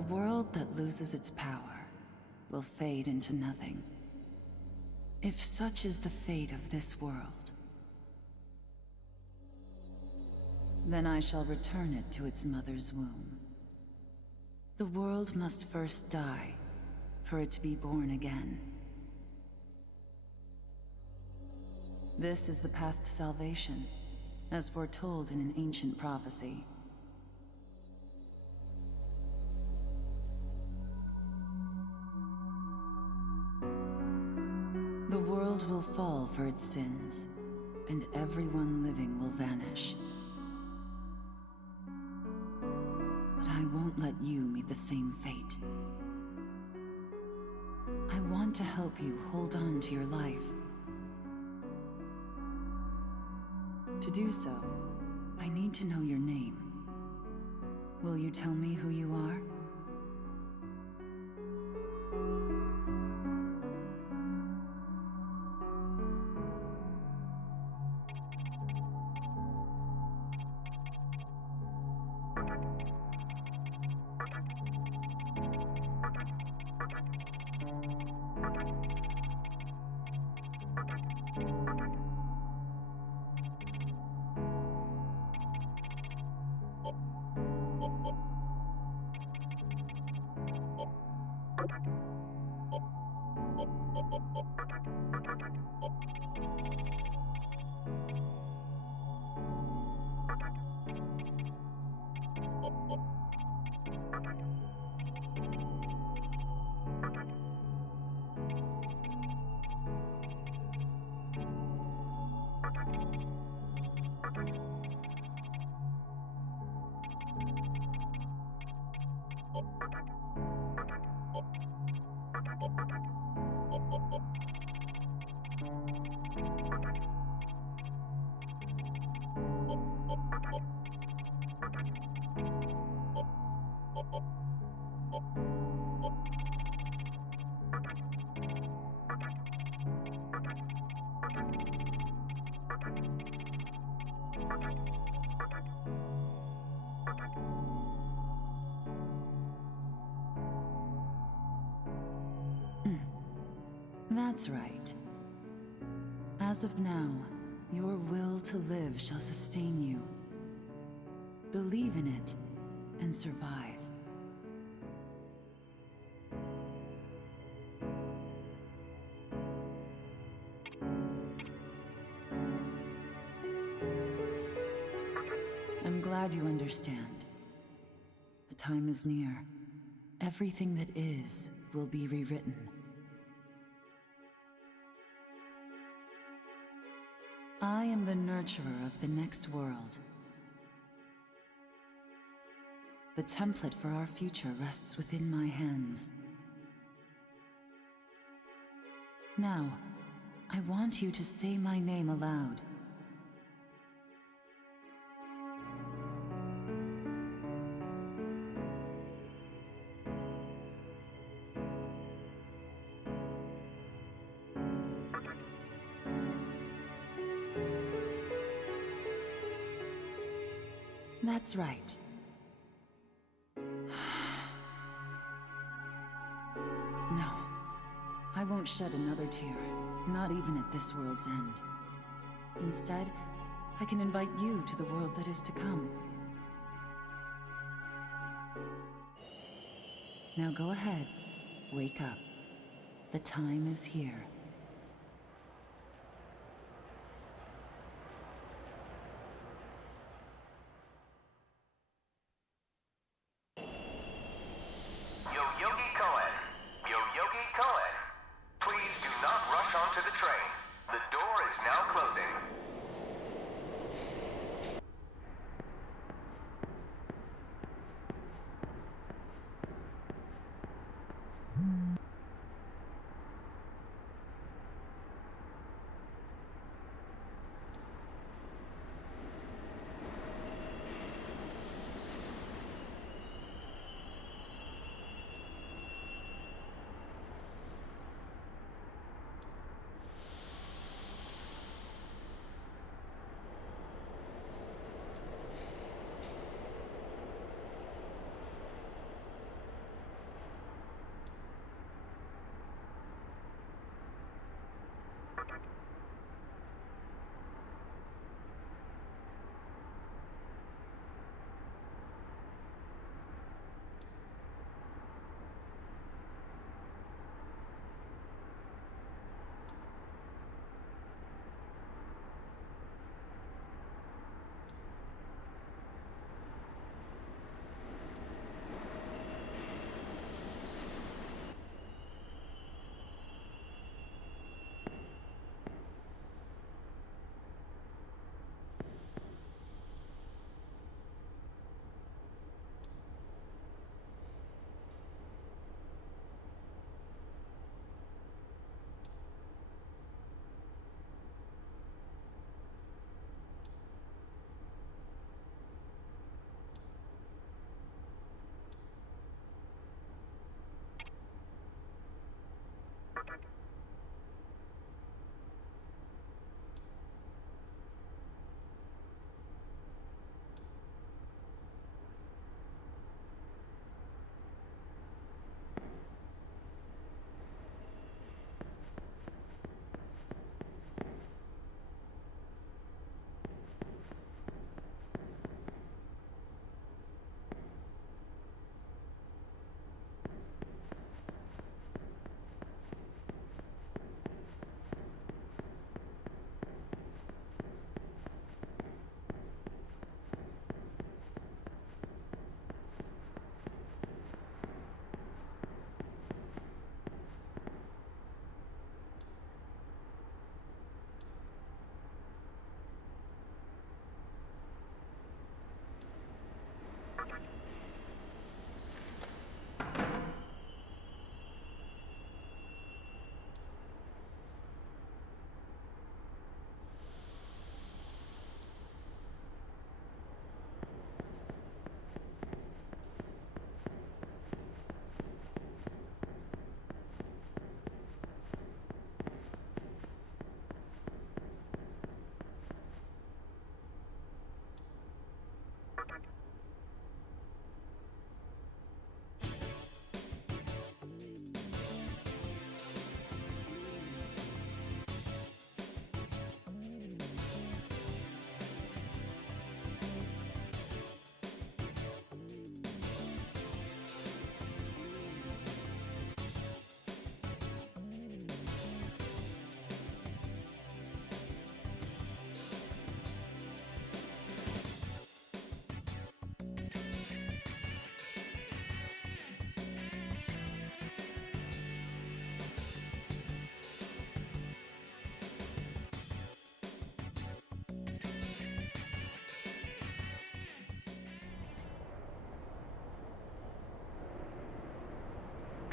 A world that loses its power will fade into nothing. If such is the fate of this world, then I shall return it to its mother's womb. The world must first die for it to be born again. This is the path to salvation, as foretold in an ancient prophecy. The world will fall for its sins, and everyone living will vanish. But I won't let you meet the same fate. I want to help you hold on to your life. To do so, I need to know your name. Will you tell me who you are? That's right. As of now, your will to live shall sustain you. Believe in it and survive. I'm glad you understand. The time is near. Everything that is will be rewritten. I am the nurturer of the next world. The template for our future rests within my hands. Now, I want you to say my name aloud. That's right. No, I won't shed another tear, not even at this world's end. Instead, I can invite you to the world that is to come. Now go ahead, wake up. The time is here.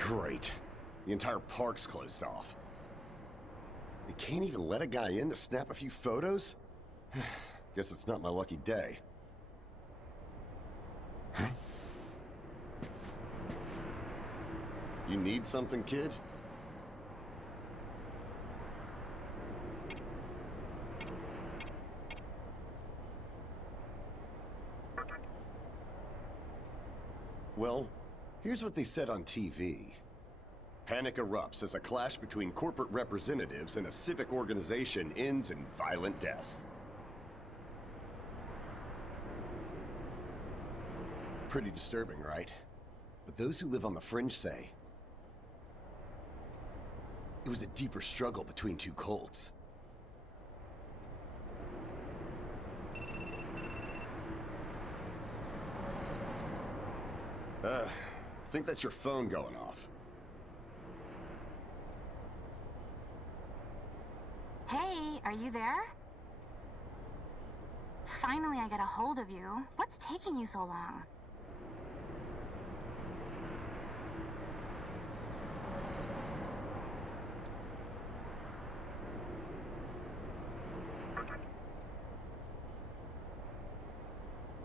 Great. The entire park's closed off. They can't even let a guy in to snap a few photos? Guess it's not my lucky day. Huh? You need something, kid? Well, here's what they said on TV. Panic erupts as a clash between corporate representatives and a civic organization ends in violent deaths. Pretty disturbing, right? But those who live on the fringe say it was a deeper struggle between two cults. I think that's your phone going off. Hey, are you there? Finally, I get a hold of you. What's taking you so long?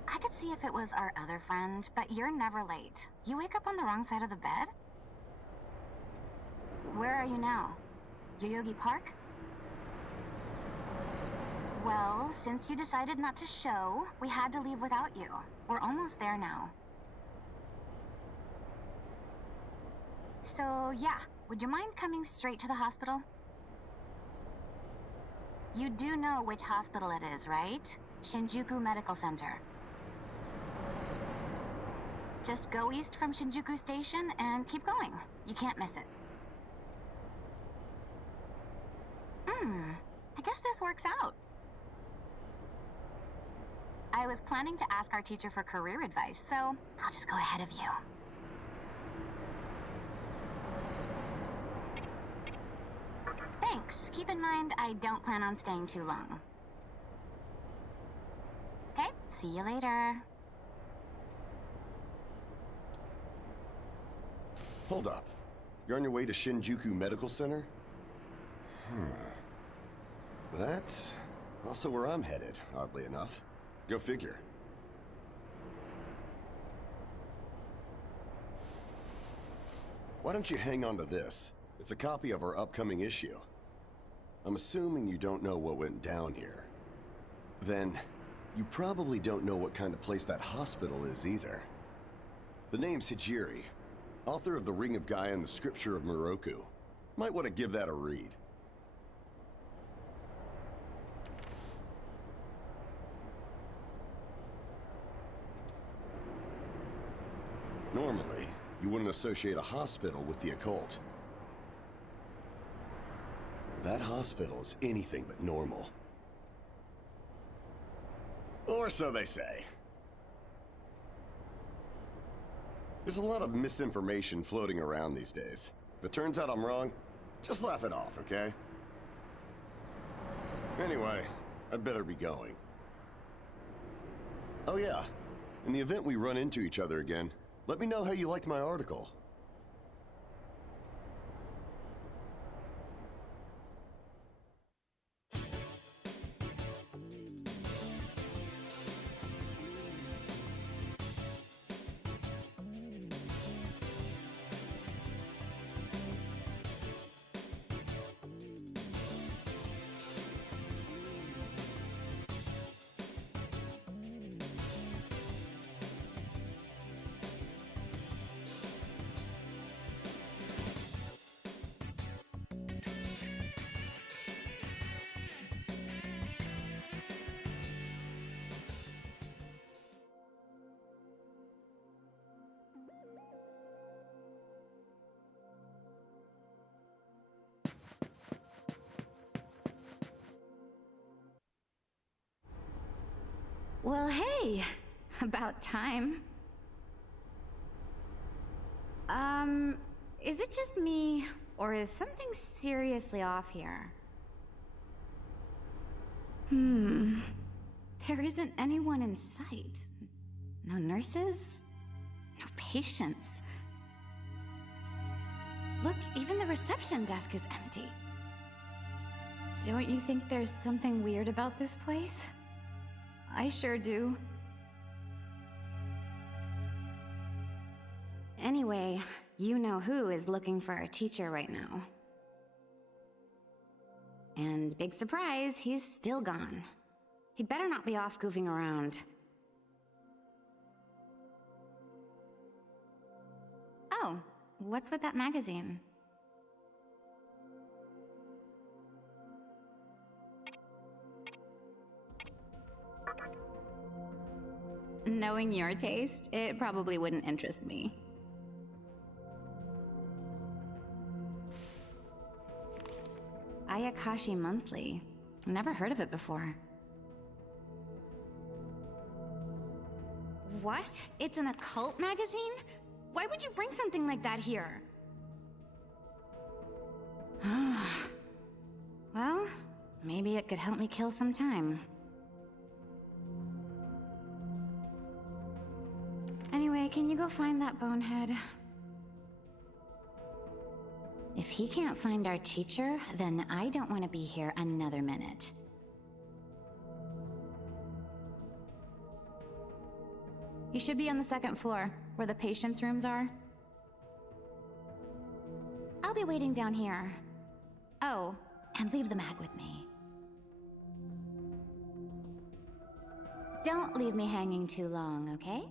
I could see if it was our other friend, but you're never late. You wake up on the wrong side of the bed? Where are you now? Yoyogi Park? Well, since you decided not to show, we had to leave without you. We're almost there now. So, yeah, would you mind coming straight to the hospital? You do know which hospital it is, right? Shinjuku Medical Center. Just go east from Shinjuku Station and keep going. You can't miss it. I guess this works out. I was planning to ask our teacher for career advice, so I'll just go ahead of you. Thanks. Keep in mind, I don't plan on staying too long. Okay, see you later. Hold up. You're on your way to Shinjuku Medical Center? That's also where I'm headed, oddly enough. Go figure. Why don't you hang on to this? It's a copy of our upcoming issue. I'm assuming you don't know what went down here. Then, you probably don't know what kind of place that hospital is either. The name's Hijiri, author of The Ring of Gaia and the Scripture of Moroku. Might want to give that a read. Normally, you wouldn't associate a hospital with the occult. That hospital is anything but normal. Or so they say. There's a lot of misinformation floating around these days. If it turns out I'm wrong, just laugh it off, okay? Anyway, I'd better be going. Oh yeah, in the event we run into each other again, let me know how you liked my article. Well, hey, about time. Is it just me, or is something seriously off here? There isn't anyone in sight. No nurses, no patients. Look, even the reception desk is empty. Don't you think there's something weird about this place? I sure do. Anyway, you know who is looking for our teacher right now. And big surprise, he's still gone. He'd better not be off goofing around. Oh, what's with that magazine? Knowing your taste, it probably wouldn't interest me. Ayakashi Monthly. Never heard of it before. What? It's an occult magazine? Why would you bring something like that here? Well, maybe it could help me kill some time. Anyway, can you go find that bonehead? If he can't find our teacher, then I don't want to be here another minute. You should be on the second floor, where the patients' rooms are. I'll be waiting down here. Oh, and leave the mag with me. Don't leave me hanging too long, okay?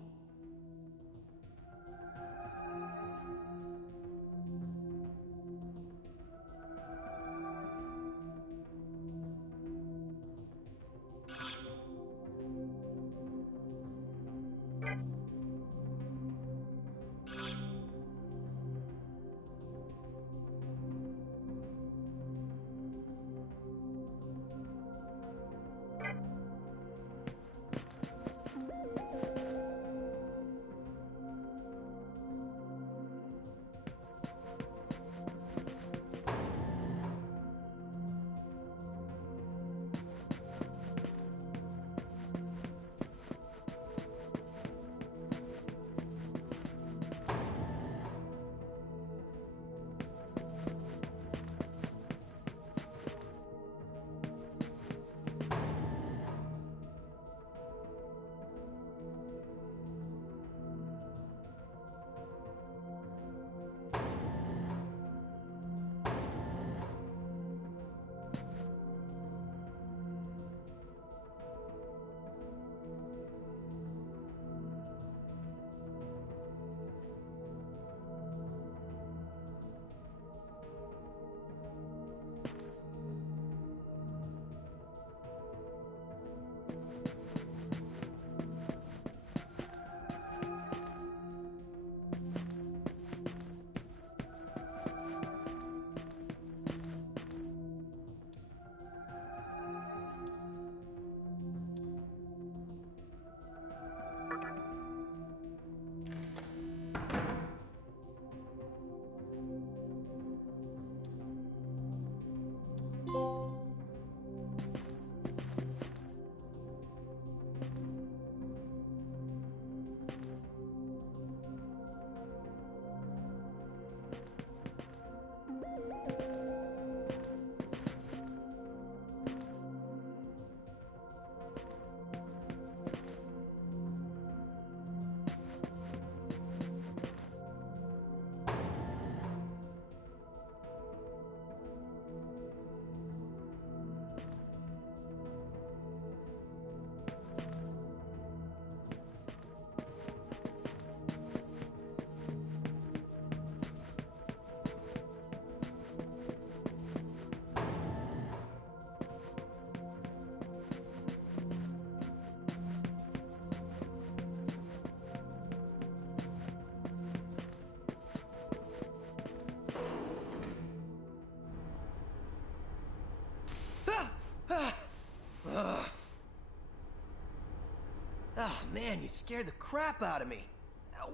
Oh man, you scared the crap out of me.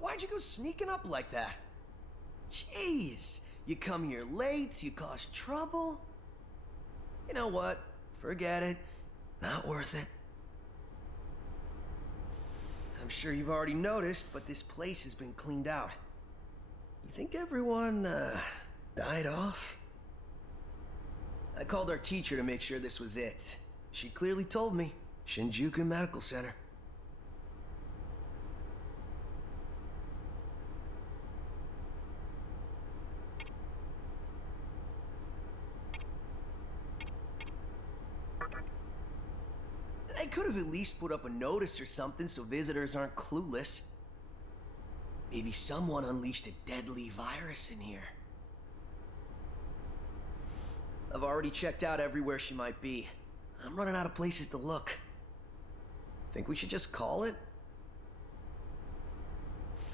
Why'd you go sneaking up like that? Jeez, you come here late, you cause trouble. You know what? Forget it. Not worth it. I'm sure you've already noticed, but this place has been cleaned out. You think everyone, Died off? I called our teacher to make sure this was it. She clearly told me. Shinjuku Medical Center. They could have at least put up a notice or something so visitors aren't clueless. Maybe someone unleashed a deadly virus in here. I've already checked out everywhere she might be. I'm running out of places to look. Think we should just call it?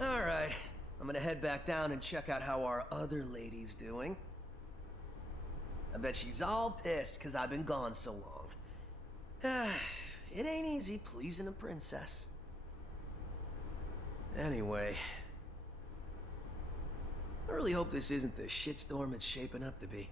Alright, I'm gonna head back down and check out how our other lady's doing. I bet she's all pissed because I've been gone so long. It ain't easy pleasing a princess. Anyway, I really hope this isn't the shitstorm it's shaping up to be.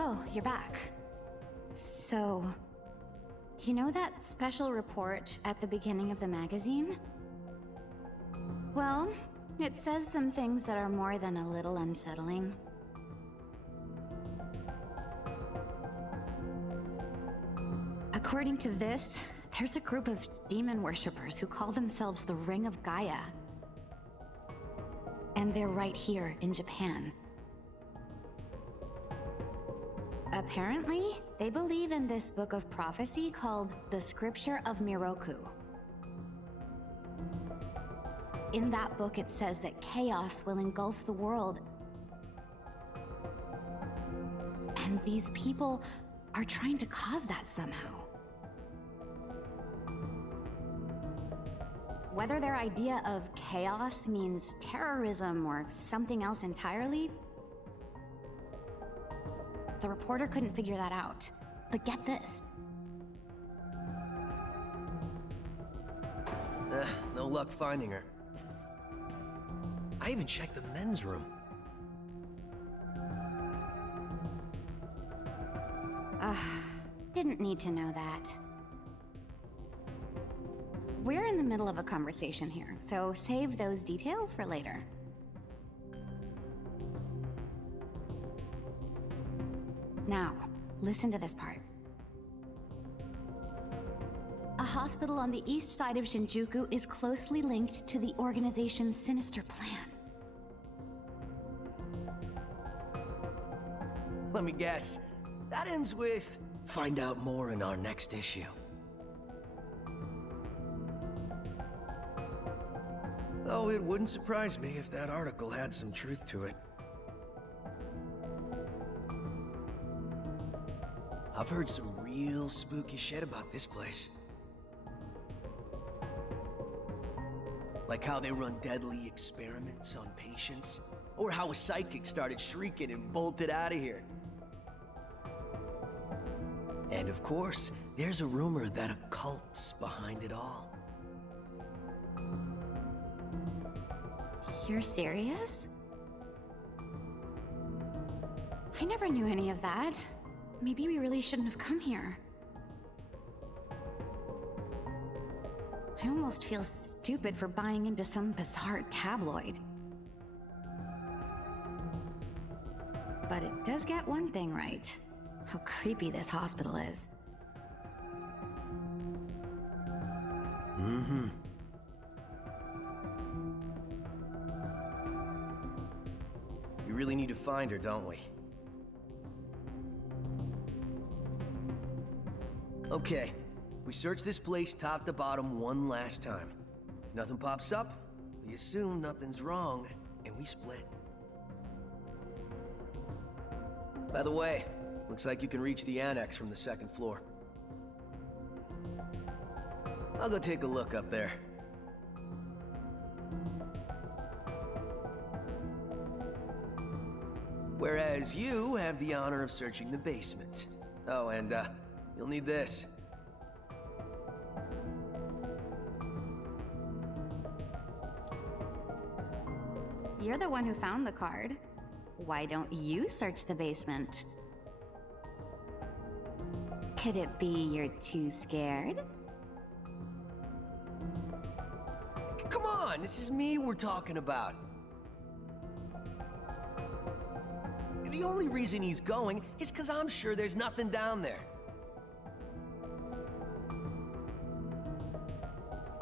Oh, you're back. So, you know that special report at the beginning of the magazine? Well, it says some things that are more than a little unsettling. According to this, there's a group of demon worshippers who call themselves the Ring of Gaia. And they're right here in Japan. Apparently, they believe in this book of prophecy called the Scripture of Miroku. In that book, it says that chaos will engulf the world. And these people are trying to cause that somehow. Whether their idea of chaos means terrorism or something else entirely, the reporter couldn't figure that out. But get this. No luck finding her. I even checked the men's room. Didn't need to know that. We're in the middle of a conversation here, so save those details for later. Now, listen to this part. A hospital on the east side of Shinjuku is closely linked to the organization's sinister plan. Let me guess. That ends with, find out more in our next issue. Though it wouldn't surprise me if that article had some truth to it. I've heard some real spooky shit about this place. Like how they run deadly experiments on patients, or how a psychic started shrieking and bolted out of here. And of course, there's a rumor that a cult's behind it all. You're serious? I never knew any of that. Maybe we really shouldn't have come here. I almost feel stupid for buying into some bizarre tabloid. But it does get one thing right. How creepy this hospital is. Mm-hmm. We really need to find her, don't we? Okay, we search this place top to bottom one last time. If nothing pops up, we assume nothing's wrong, and we split. By the way, looks like you can reach the annex from the second floor. I'll go take a look up there. Whereas you have the honor of searching the basement. Oh, and you'll need this. You're the one who found the card. Why don't you search the basement? Could it be you're too scared? Come on, this is me we're talking about. The only reason he's going is because I'm sure there's nothing down there.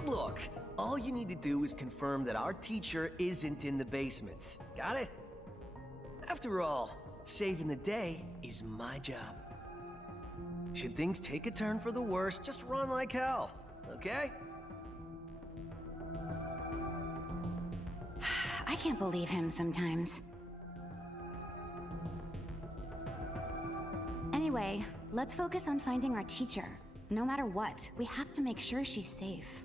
Look, all you need to do is confirm that our teacher isn't in the basement. Got it? After all, saving the day is my job. Should things take a turn for the worse, just run like hell, okay? I can't believe him sometimes. Anyway, let's focus on finding our teacher. No matter what, we have to make sure she's safe.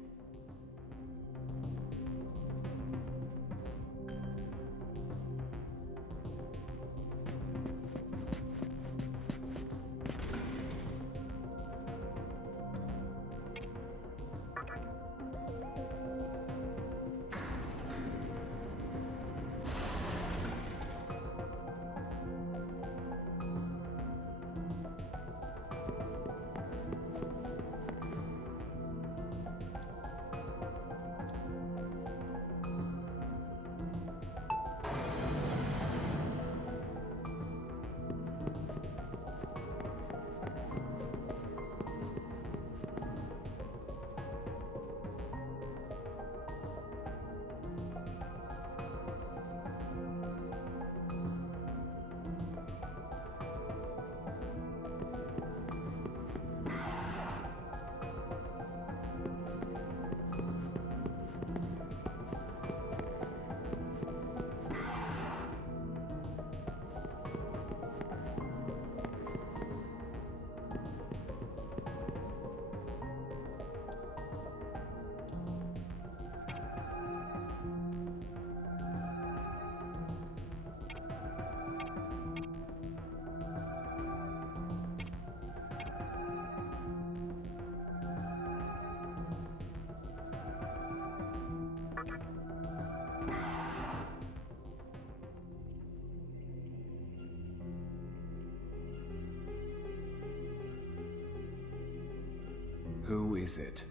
Who is it?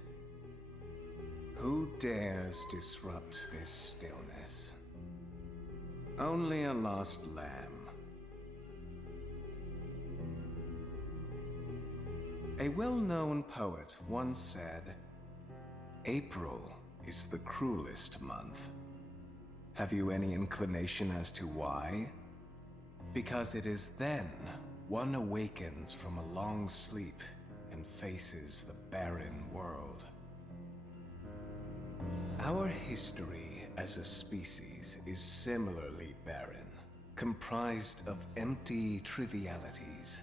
Who dares disrupt this stillness? Only a lost lamb. A well-known poet once said, "April is the cruelest month." Have you any inclination as to why? Because it is then one awakens from a long sleep and faces the barren world. Our history as a species is similarly barren, comprised of empty trivialities.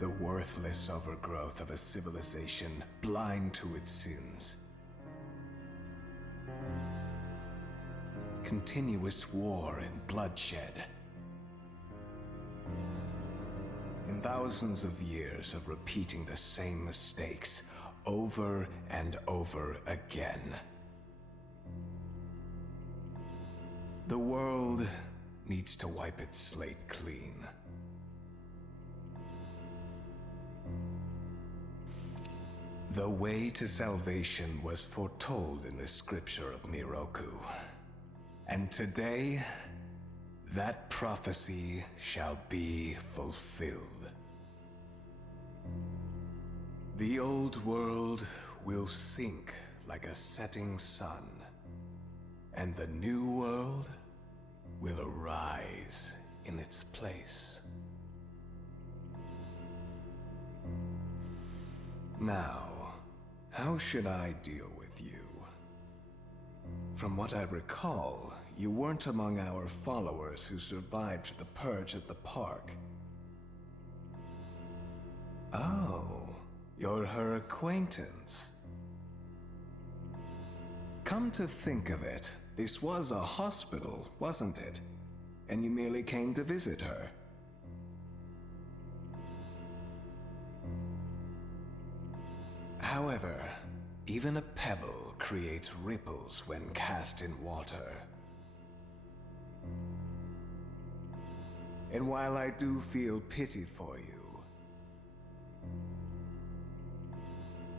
The worthless overgrowth of a civilization blind to its sins. Continuous war and bloodshed. In thousands of years of repeating the same mistakes over and over again. The world needs to wipe its slate clean. The way to salvation was foretold in the scripture of Miroku. And today, that prophecy shall be fulfilled. The old world will sink like a setting sun, and the new world will arise in its place. Now, how should I deal with you? From what I recall, you weren't among our followers who survived the purge at the park. Oh, you're her acquaintance. Come to think of it, this was a hospital, wasn't it? And you merely came to visit her. However, even a pebble creates ripples when cast in water. And while I do feel pity for you,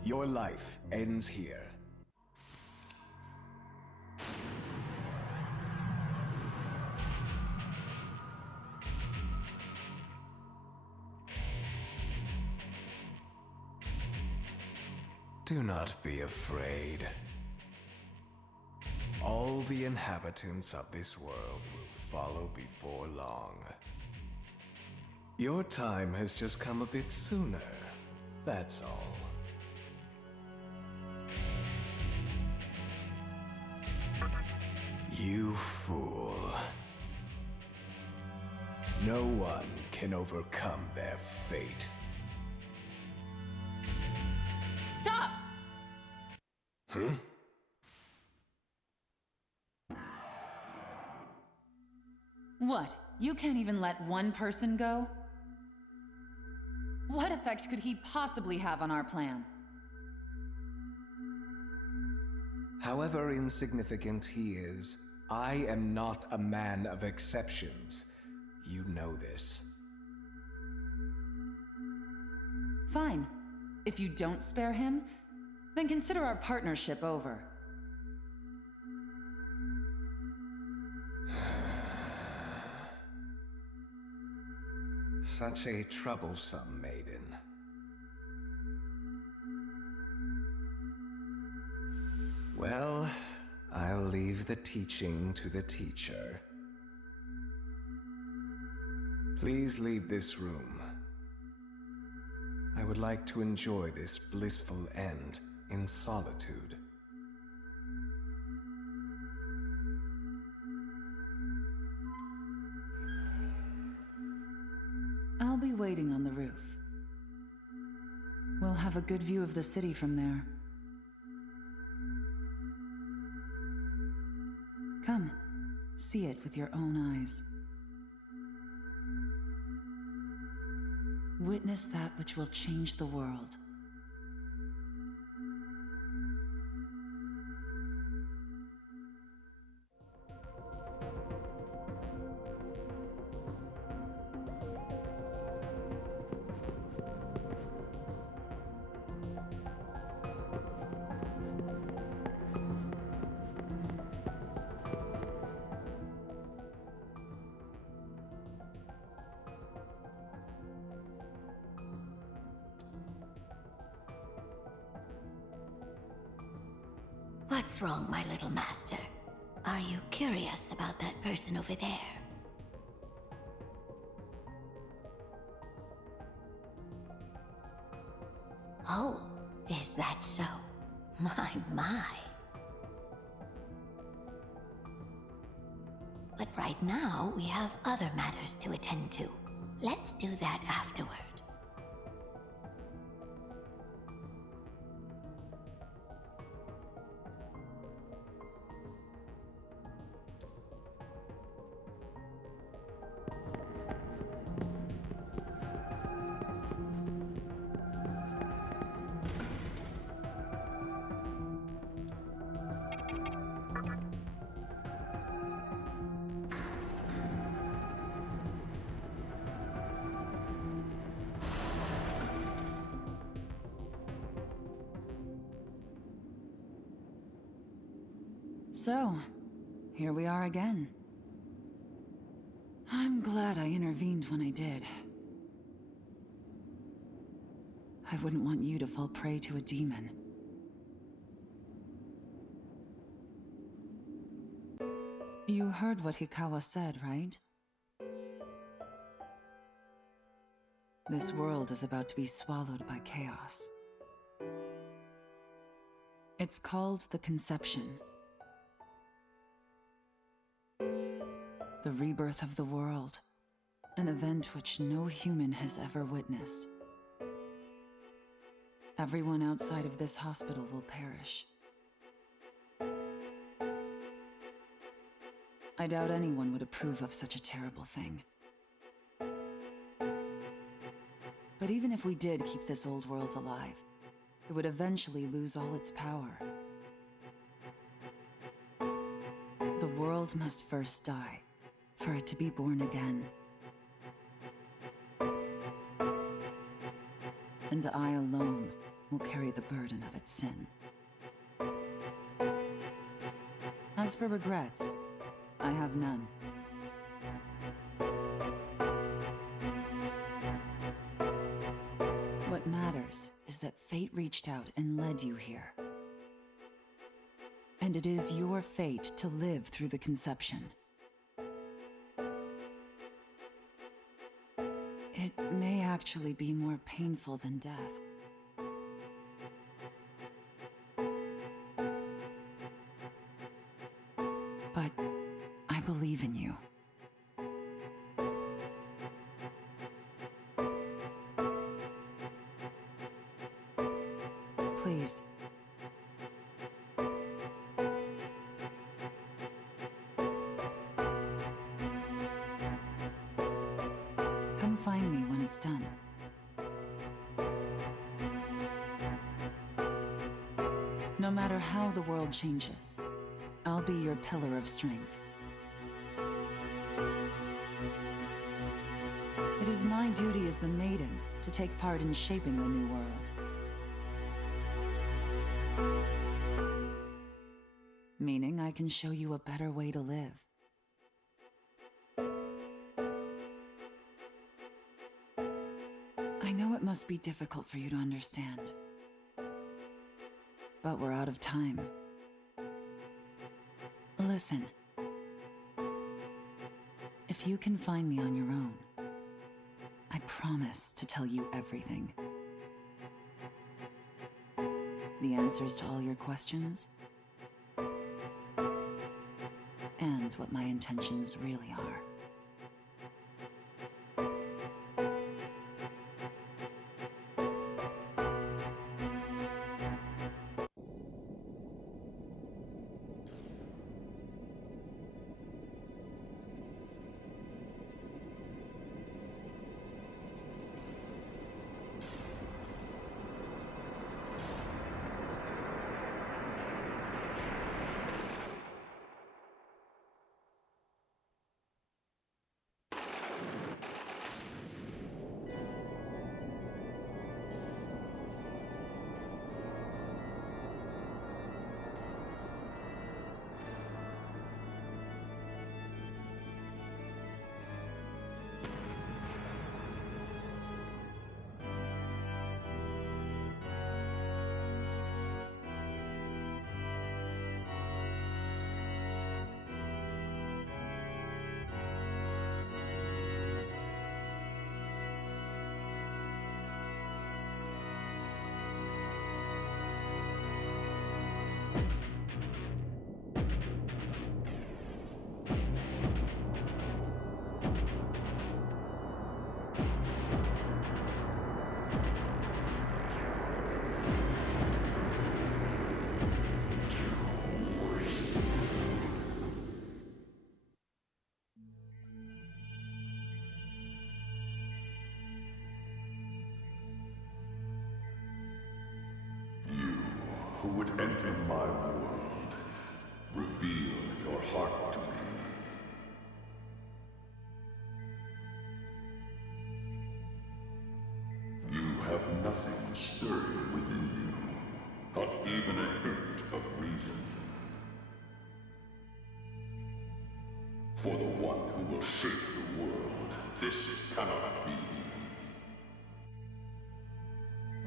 your life ends here. Do not be afraid. All the inhabitants of this world will follow before long. Your time has just come a bit sooner, that's all. You fool. No one can overcome their fate. Stop! Huh? What? You can't even let one person go? What effect could he possibly have on our plan? However insignificant he is, I am not a man of exceptions. You know this. Fine. If you don't spare him, then consider our partnership over. Such a troublesome maiden. Well, I'll leave the teaching to the teacher. Please leave this room. I would like to enjoy this blissful end in solitude. I'll be waiting on the roof. We'll have a good view of the city from there. Come, see it with your own eyes. Witness that which will change the world. What's wrong, my little master? Are you curious about that person over there? Oh, is that so? My. But right now, we have other matters to attend to. Let's do that afterward. So, here we are again. I'm glad I intervened when I did. I wouldn't want you to fall prey to a demon. You heard what Hikawa said, right? This world is about to be swallowed by chaos. It's called the Conception. The rebirth of the world. An event which no human has ever witnessed. Everyone outside of this hospital will perish. I doubt anyone would approve of such a terrible thing. But even if we did keep this old world alive, it would eventually lose all its power. The world must first die, for it to be born again. And I alone will carry the burden of its sin. As for regrets, I have none. What matters is that fate reached out and led you here. And it is your fate to live through the conception. It may actually be more painful than death. But I believe in you. Please. Come find me when it's done. No matter how the world changes, I'll be your pillar of strength. It is my duty as the Maiden to take part in shaping the new world. Meaning I can show you a better way to live. I know it must be difficult for you to understand. But we're out of time. Listen. If you can find me on your own, I promise to tell you everything. The answers to all your questions, and what my intentions really are. Who would enter my world, reveal your heart to me. You have nothing stirring within you, not even a hint of reason. For the one who will shape the world, this cannot be.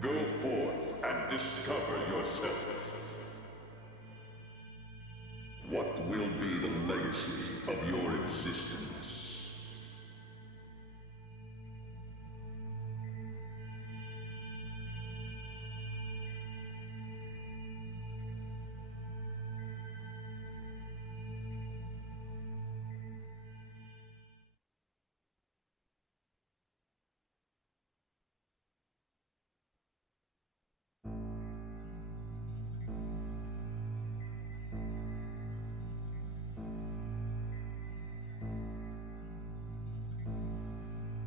Go forth and discover yourself. What will be the legacy of your existence?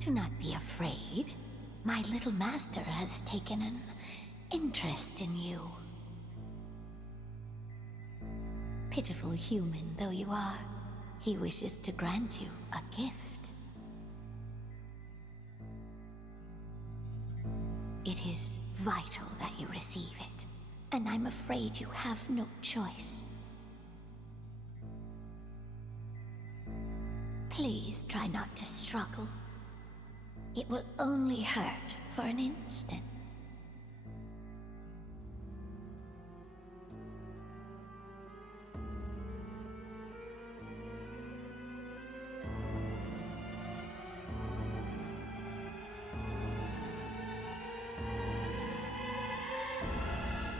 Do not be afraid. My little master has taken an interest in you. Pitiful human though you are, he wishes to grant you a gift. It is vital that you receive it, and I'm afraid you have no choice. Please try not to struggle. It will only hurt for an instant.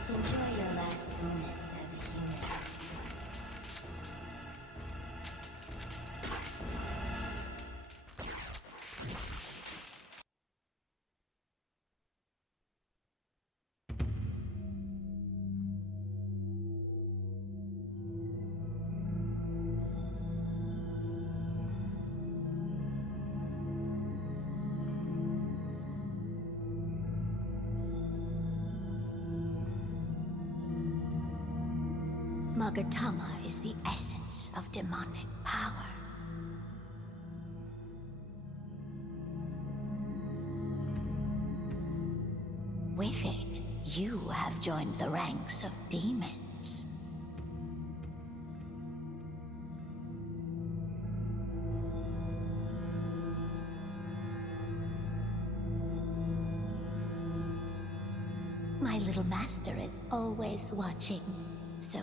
Enjoy your last moments as a human. Magatama is the essence of demonic power. With it, you have joined the ranks of demons. My little master is always watching, so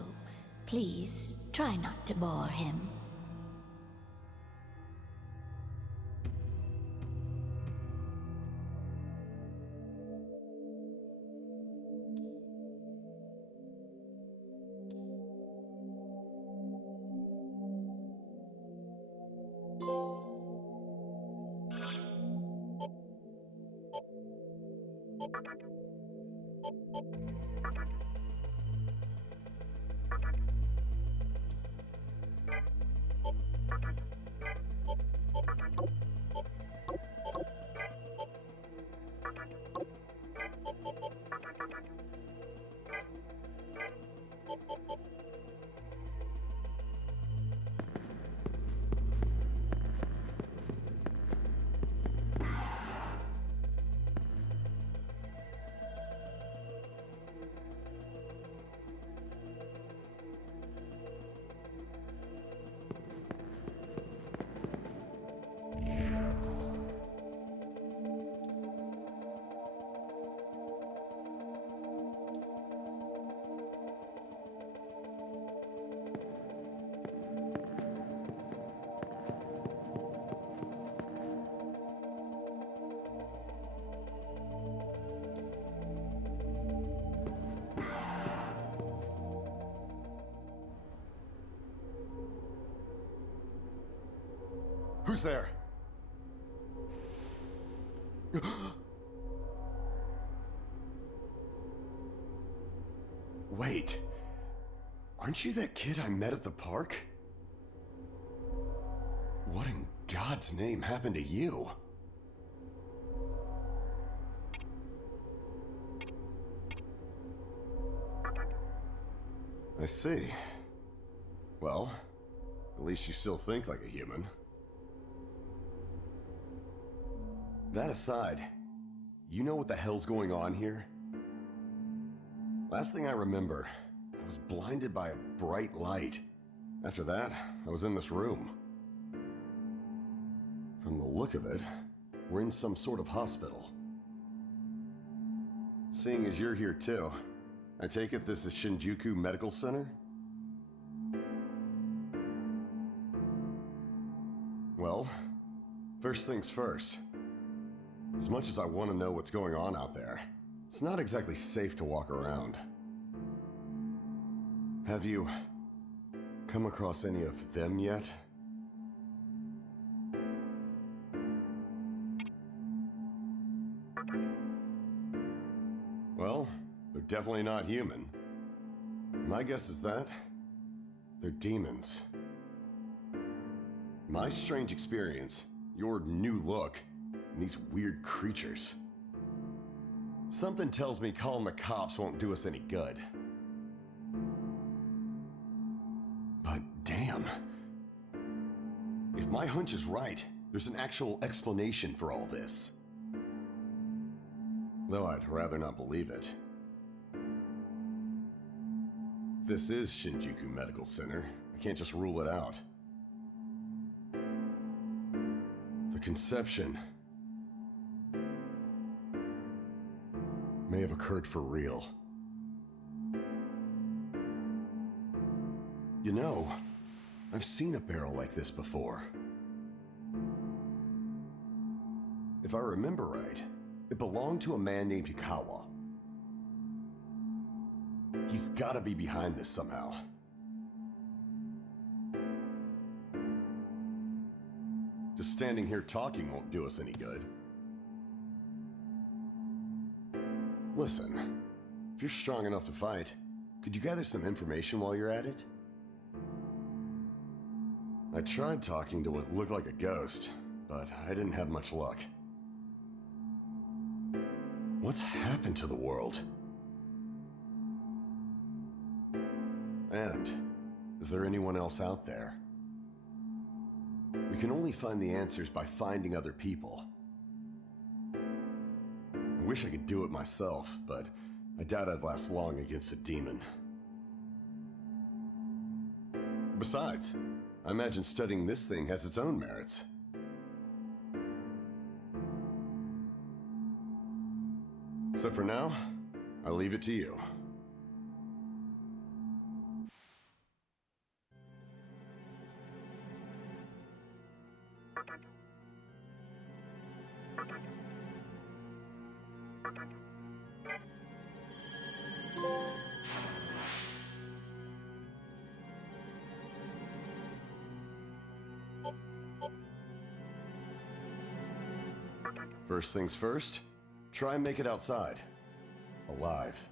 please try not to bore him. Who's there? Wait. Aren't you that kid I met at the park? What in God's name happened to you? I see. Well, at least you still think like a human. That aside, you know what the hell's going on here? Last thing I remember, I was blinded by a bright light. After that, I was in this room. From the look of it, we're in some sort of hospital. Seeing as you're here too, I take it this is Shinjuku Medical Center? Well, first things first. As much as I want to know what's going on out there, it's not exactly safe to walk around. Have you come across any of them yet? Well, they're definitely not human. My guess is that they're demons. My strange experience, your new look, and these weird creatures. Something tells me calling the cops won't do us any good. But damn. If my hunch is right, there's an actual explanation for all this. Though I'd rather not believe it. If this is Shinjuku Medical Center, I can't just rule it out. The conception may have occurred for real. You know, I've seen a barrel like this before. If I remember right, it belonged to a man named Hikawa. He's gotta be behind this somehow. Just standing here talking won't do us any good. Listen, if you're strong enough to fight, could you gather some information while you're at it? I tried talking to what looked like a ghost, but I didn't have much luck. What's happened to the world? And is there anyone else out there? We can only find the answers by finding other people. I wish I could do it myself, but I doubt I'd last long against a demon. Besides, I imagine studying this thing has its own merits. So for now, I'll leave it to you. First things first, try and make it outside. Alive.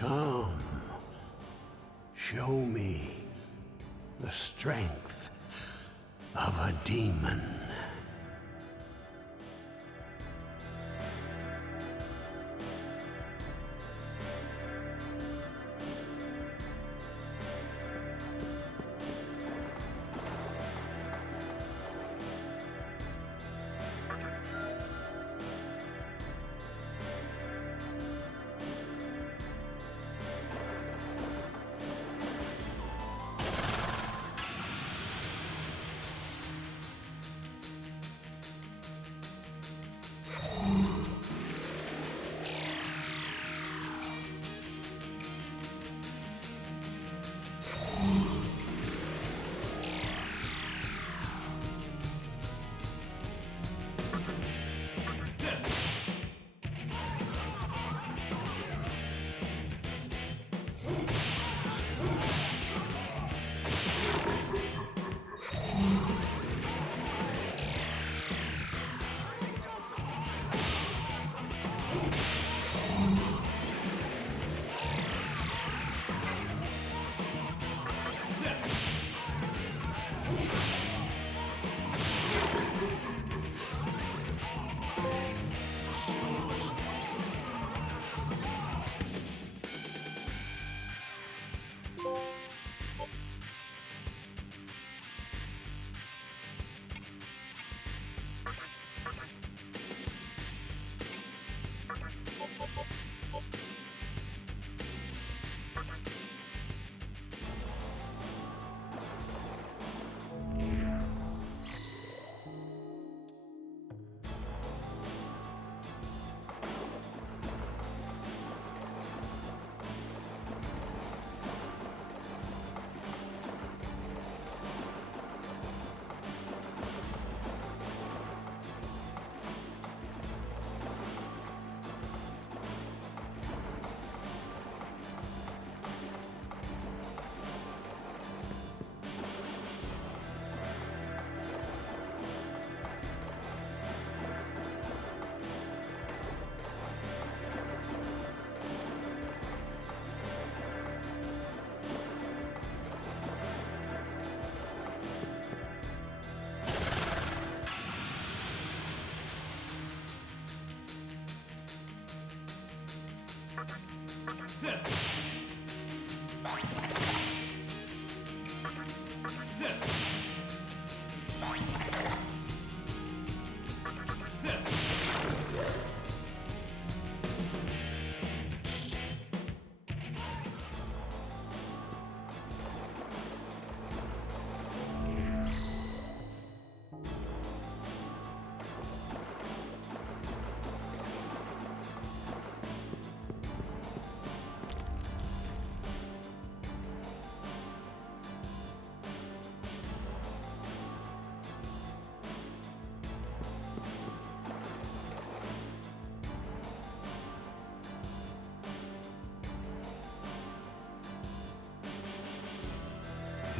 Come, show me the strength of a demon.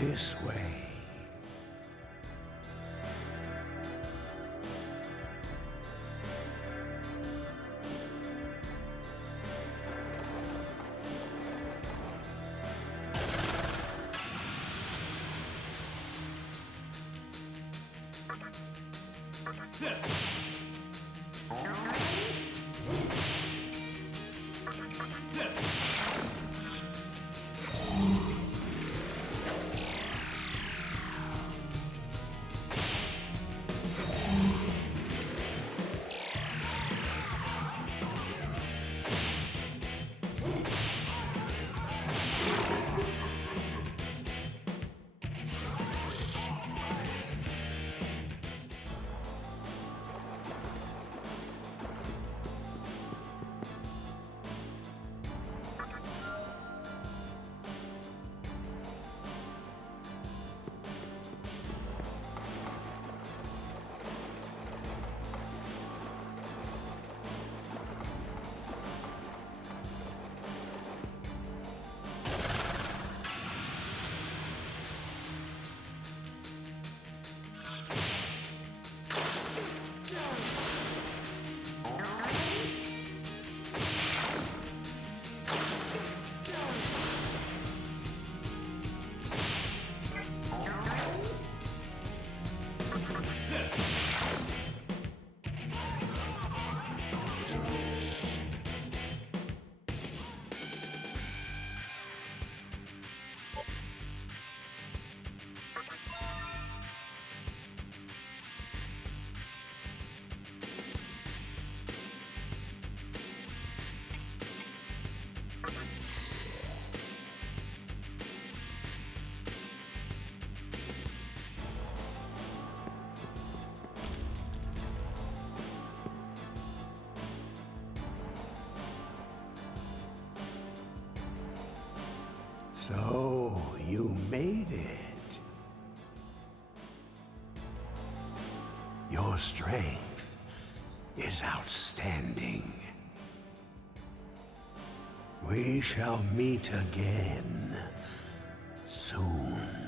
This way. So, you made it. Your strength is outstanding. We shall meet again soon.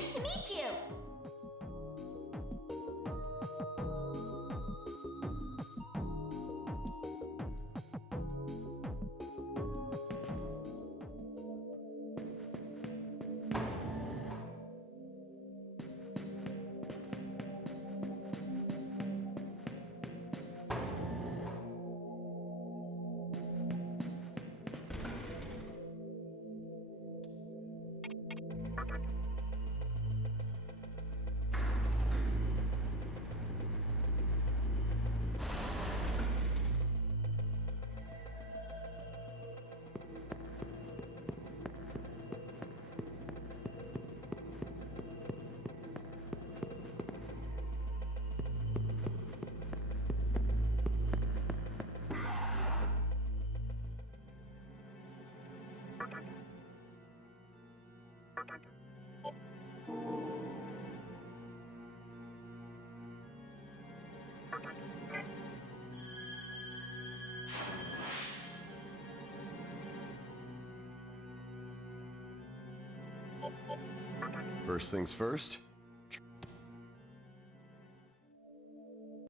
Nice to meet you! First things first,